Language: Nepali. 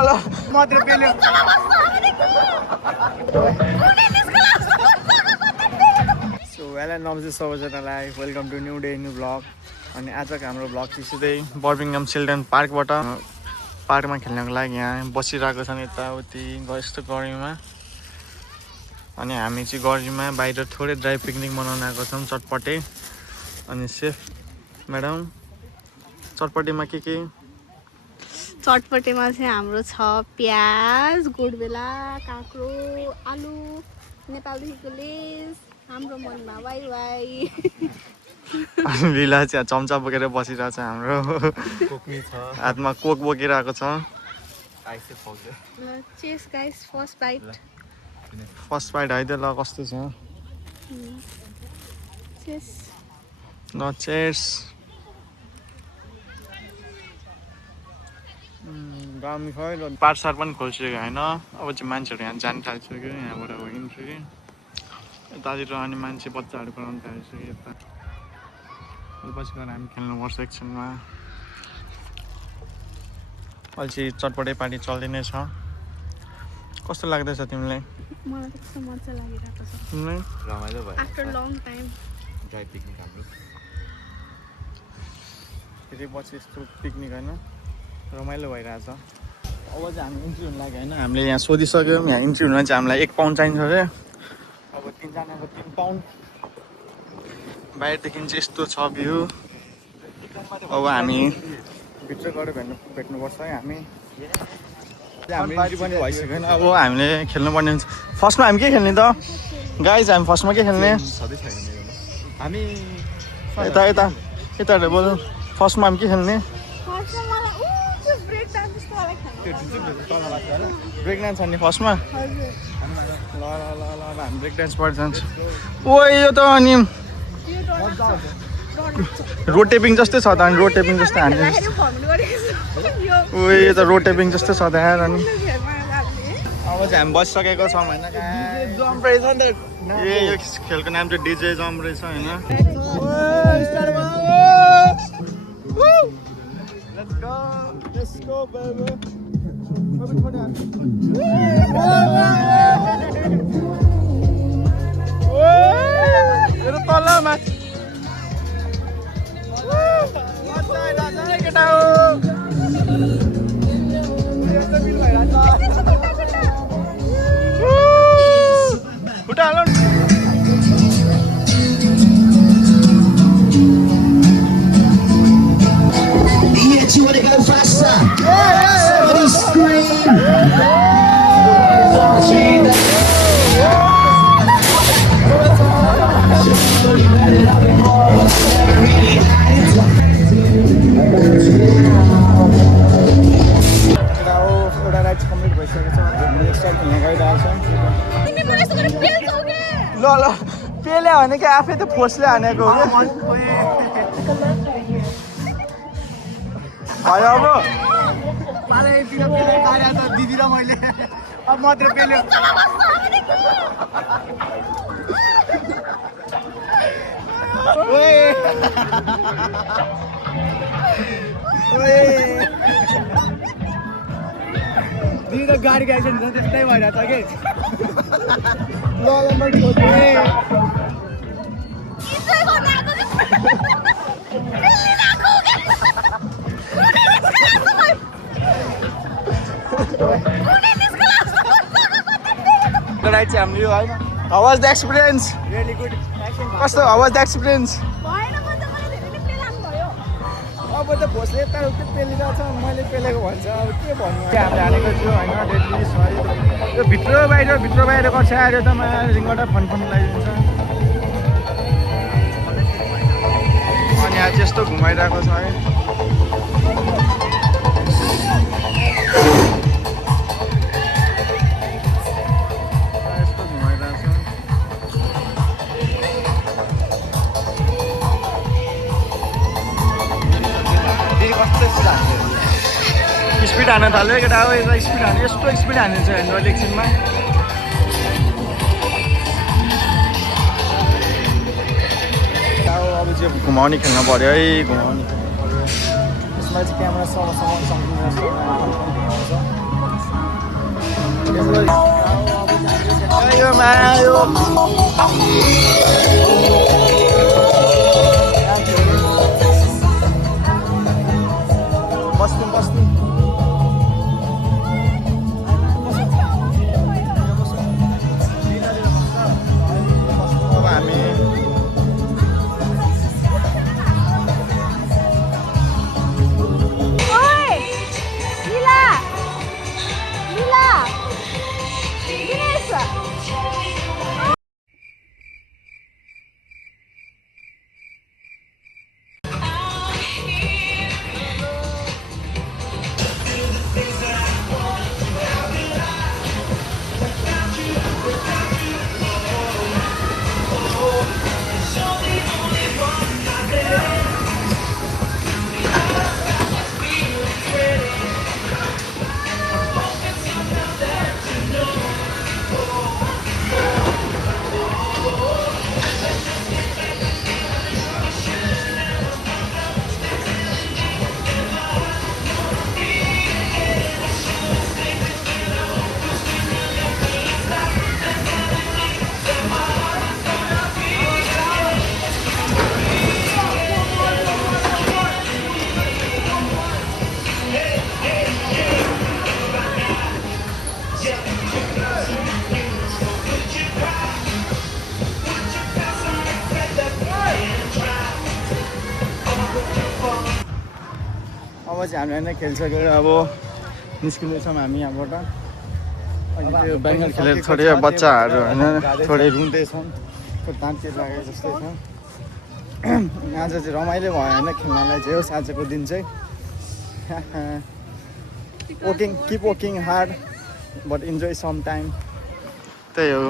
ल मात्र पेल्यो सो हेलो नमस्ते सबैजनालाई welcome to new day new blog अनि आजको हाम्रो ब्लग चाहिँ सिधै बर्मिङहाम चिल्ड्रेन पार्कबाट पार्कमा खेल्नको लागि यहाँ बसिरहेको छन् यताउति यस्तो गर्मीमा अनि हामी चाहिँ गर्मीमा बाहिर थोरै ड्राई पिकनिक मनाउन आएको छौँ चटपटे अनि सेफ म्याडम चटपटेमा के चटपटेमा चाहिँ हाम्रो छ प्याज गोडबेला काँक्रो आलु नेपालदेखिको लेस हाम्रो मनमा वाइ वाइ अनि लीला चाहिँ चम्चा बोकेर बसिरहेको छ हाम्रो हातमा कोक बोकिरहेको छ चेस गाइस फर्स्ट बाइट है ल कस्तो छ चेस ल चेयर्स गामी खै पाठशाला पनि खोलिसक्यो होइन अब चाहिँ मान्छेहरू यहाँ जान थालिसक्यो यहाँबाट इन्ट्री यतातिर अनि मान्छे बच्चाहरू पढाउनु थालिसक्यो यता पछि गएर हामी खेल्नुपर्छ एकछिनमा अहिले चाहिँ चटपटे पार्टी चल्दै नै छ कस्तो लाग्दैछ तिमीलाई मलाई त कस्तो मजा लागिरहेको छ तिमीलाई रमाइलो भयो after long time dry picnic हाम्रो फेरि पछि यस्तो पिकनिक होइन रमाइलो भइरहेछ अब चाहिँ हामी इन्ट्री हुनु लाग्यो होइन हामीले यहाँ सोधिसक्यौँ यहाँ इन्ट्री हुन चाहिँ हामीलाई 1 पाउन्ड चाहिन्छ अरे अब 3 जनाको 3 पाउन्ड बाहिरदेखि चाहिँ यस्तो छ भ्यू अब हामी भित्र गएर भेट्नुपर्छ है हामी इन्ट्री पनि भइसक्यो होइन अब हामीले खेल्नुपर्ने हुन्छ फर्स्टमा हामी के खेल्ने त गाइज हामी फर्स्टमा के खेल्ने सधैँ छैन मेरोमा हामी यता यता यता बोल फर्स्टमा हामी के खेल्ने ब्रेक डान्स छ नि फर्स्टमा ल ल ल ल हामी ब्रेक डान्सबाट जान्छ ओ यो त अनि रोड टेपिङ जस्तै छ त अनि रोड टेपिङ जस्तै हान्ने ओ यो त रोड टेपिङ जस्तै छ त यार अनि अब चाहिँ हामी बसिसकेको छौँ होइन जम्प रहेछ नि त ए यो खेलको नाम चाहिँ डिजे जम्प रहेछ होइन Let's go, baby. Itu tolong mas. Lantai ke tahu. Udah lo. You wanna go faster? Somebody scream! एउटा राइड कम्प्लिट भइसकेको छ नेक्स्ट टाइम खेल्न गइरहेको छ ल ल पेले भने कि आफै त फोर्सले हानेको हो भयो अब पालैतिर पेले कार्य त दिदी र मैले अब मात्र पेल्यो दिदी त गाडीको एक्सिडेन्ट छ त्यस्तै भइरहेछ कि ल म राइट चाहिँ हाम्रो यो होइन how was the experience really good कस्तो हाउ वाज द एक्सपिरियन्स अब त भोसले यताउति पेलिरहेको छ मैले पेलेको भन्छ अब के भन्नु हामीले हानेको थियो होइन डेली सरी यो भित्र बाहिर गर्छ आएर त रिङबाट फन लगाइदिन्छ अनि आज यस्तो घुमाइरहेको छ है स्पिड हान्न थाल्यो केटा अब यता स्पिड हान्नु यस्तो स्पिड हानिन्छ होइन एकछिनमा अब चाहिँ घुमाउने खेल्न पऱ्यो है घुमाउने खेल्नु पऱ्यो यसमा चाहिँ क्यामेरा सँग बस्नु बस्नु अब हामी ओइ लीला लीला दिनेश अब चाहिँ हामीले नै खेलिसकेर अब निस्किँदैछौँ हामी यहाँबाट अहिले त्यो बेङ्गल खेलेर छोडेर बच्चाहरू होइन थोरै रुँदैछन् तान्ती लागेको जस्तै छ आज चाहिँ रमाइलो भयो होइन खेल्नलाई चाहिँ होस् आजको दिन चाहिँ working keep working hard but enjoy some time त्यही हो